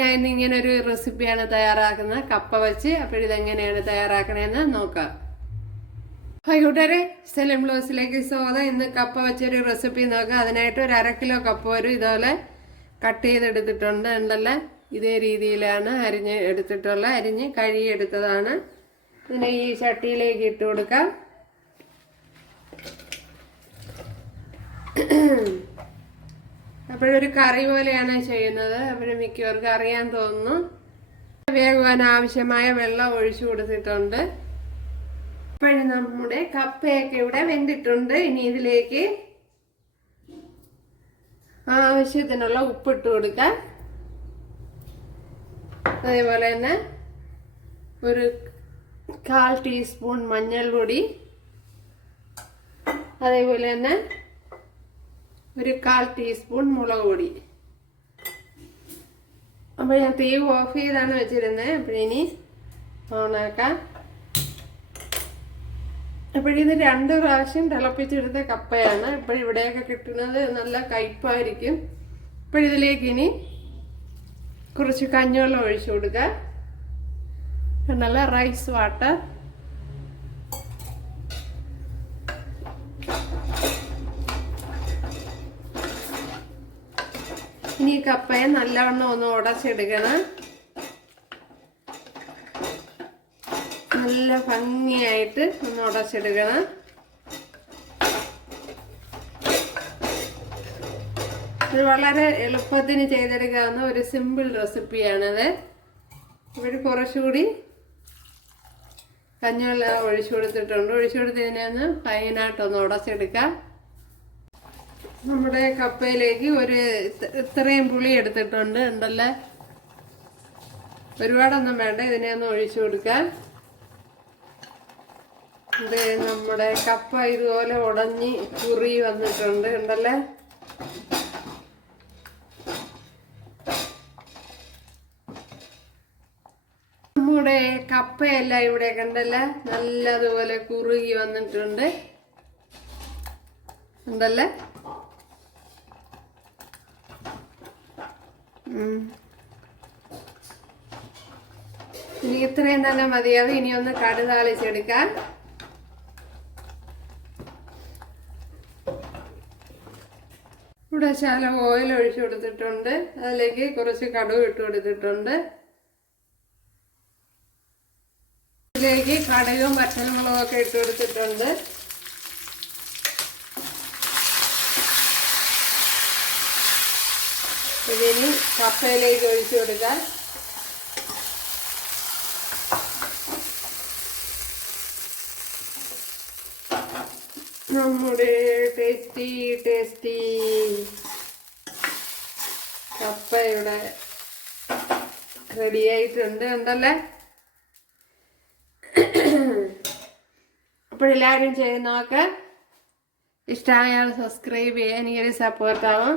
ഞാൻ ഇന്ന് ഇങ്ങനെ ഒരു റെസിപ്പിയാണ് തയ്യാറാക്കുന്നത്. കപ്പ വെച്ച് അപ്പോഴിതെങ്ങനെയാണ് തയ്യാറാക്കണേന്ന് നോക്കാം. ഹായ് കൂട്ടുകാരെ സെലം ബ്ലൗസിലേക്ക് സ്വാഗതം. ഇന്ന് കപ്പ വെച്ചൊരു റെസിപ്പി നോക്കാം. അതിനായിട്ട് ഒരു അര കിലോ കപ്പ വരും ഇതുപോലെ കട്ട് ചെയ്തെടുത്തിട്ടുണ്ട് ഉണ്ടല്ലേ ഇതേ രീതിയിലാണ് അരിഞ്ഞ് എടുത്തിട്ടുള്ള അരിഞ്ഞ് കഴുകിയെടുത്തതാണ്. ഇതിനെ ഈ ചട്ടിയിലേക്ക് ഇട്ട് കൊടുക്കാം. അപ്പോഴൊരു കറി പോലെയാണ് ചെയ്യുന്നത്. അപ്പോഴും മിക്കവർക്ക് അറിയാൻ തോന്നുന്നു. വേകുവാൻ ആവശ്യമായ വെള്ളം ഒഴിച്ചു കൊടുത്തിട്ടുണ്ട്. ഇപ്പോഴും നമ്മുടെ കപ്പയൊക്കെ ഇവിടെ വെന്തിട്ടുണ്ട്. ഇനി ഇതിലേക്ക് ആവശ്യത്തിനുള്ള ഉപ്പിട്ട് കൊടുക്കാം. അതേപോലെ തന്നെ ഒരു കാൽ ടീസ്പൂൺ മഞ്ഞൾപ്പൊടി. അതേപോലെ തന്നെ ഒരു കാൽ ടീസ്പൂൺ മുളക് പൊടി. അപ്പോൾ ഞാൻ തീ ഓഫ് ചെയ്താണ് വെച്ചിരുന്നത് അപ്പോഴിനി ഓണാക്കാം അപ്പോഴിത് രണ്ട് പ്രാവശ്യം തിളപ്പിച്ചെടുത്ത കപ്പയാണ്. ഇപ്പോഴിവിടെയൊക്കെ കിട്ടുന്നത് നല്ല കയ്പായിരിക്കും. ഇപ്പോഴിതിലേക്ക് ഇനി കുറച്ച് കഞ്ഞിവെള്ളം ഒഴിച്ചു കൊടുക്കുക നല്ല റൈസ് വാട്ടർ ഇനി കപ്പയെ നല്ലവണ്ണം ഒന്ന് ഉടച്ചെടുക്കണം നല്ല ഭംഗിയായിട്ട് ഒന്ന് ഉടച്ചെടുക്കണം ഇത് വളരെ എളുപ്പത്തിന് ചെയ്തെടുക്കാവുന്ന ഒരു സിമ്പിൾ റെസിപ്പിയാണത് ഇവിടെ കുറച്ചുകൂടി കഞ്ഞിവെള്ളം ഒഴിച്ചു കൊടുത്തിട്ടുണ്ട്. ഒഴിച്ചു കൊടുത്തതിനെ ഒന്ന് ഫൈനായിട്ടൊന്ന് ഉടച്ചെടുക്കാം. നമ്മുടെ കപ്പയിലേക്ക് ഒരു ഇത്രയും പുളി എടുത്തിട്ടുണ്ട്. ഉണ്ടല്ലേ? ഒരുപാടൊന്നും വേണ്ട. ഇതിനെ ഒന്ന് ഒഴിച്ചു കൊടുക്കാം ഇത് നമ്മുടെ കപ്പ ഇതുപോലെ ഉടഞ്ഞ് കുറി വന്നിട്ടുണ്ട്. ഉണ്ടല്ലേ? നമ്മുടെ കപ്പയെല്ലാം ഇവിടെ കണ്ടല്ലേ? നല്ലതുപോലെ കുറുകി വന്നിട്ടുണ്ട്. ഉണ്ടല്ലേ? ഇനി ഇത്രയും തന്നെ മതിയാവും ഇനി ഒന്ന് കടു താളിച്ചെടുക്കാം ഇവിടെ ചാല ഓയിൽ ഒഴിച്ചു കൊടുത്തിട്ടുണ്ട്. അതിലേക്ക് കുറച്ച് കടുവ് ഇട്ട് കൊടുത്തിട്ടുണ്ട്. ഇതിലേക്ക് കടുകും പച്ചമുളകും ഒക്കെ ഇട്ട് കൊടുത്തിട്ടുണ്ട്. ഇതിനി കപ്പയിലേക്ക് ഒഴിച്ചു കൊടുക്കാൻ നമ്മുടെ ടേസ്റ്റി ടേസ്റ്റി കപ്പ ഇവിടെ റെഡി ആയിട്ടുണ്ട് ഉണ്ടല്ലേ അപ്പോഴെല്ലാവരും നോക്ക്. ഇഷ്ടമായാൽ സബ്സ്ക്രൈബ് ചെയ്യാൻ എനിക്കൊരു സപ്പോർട്ടാവും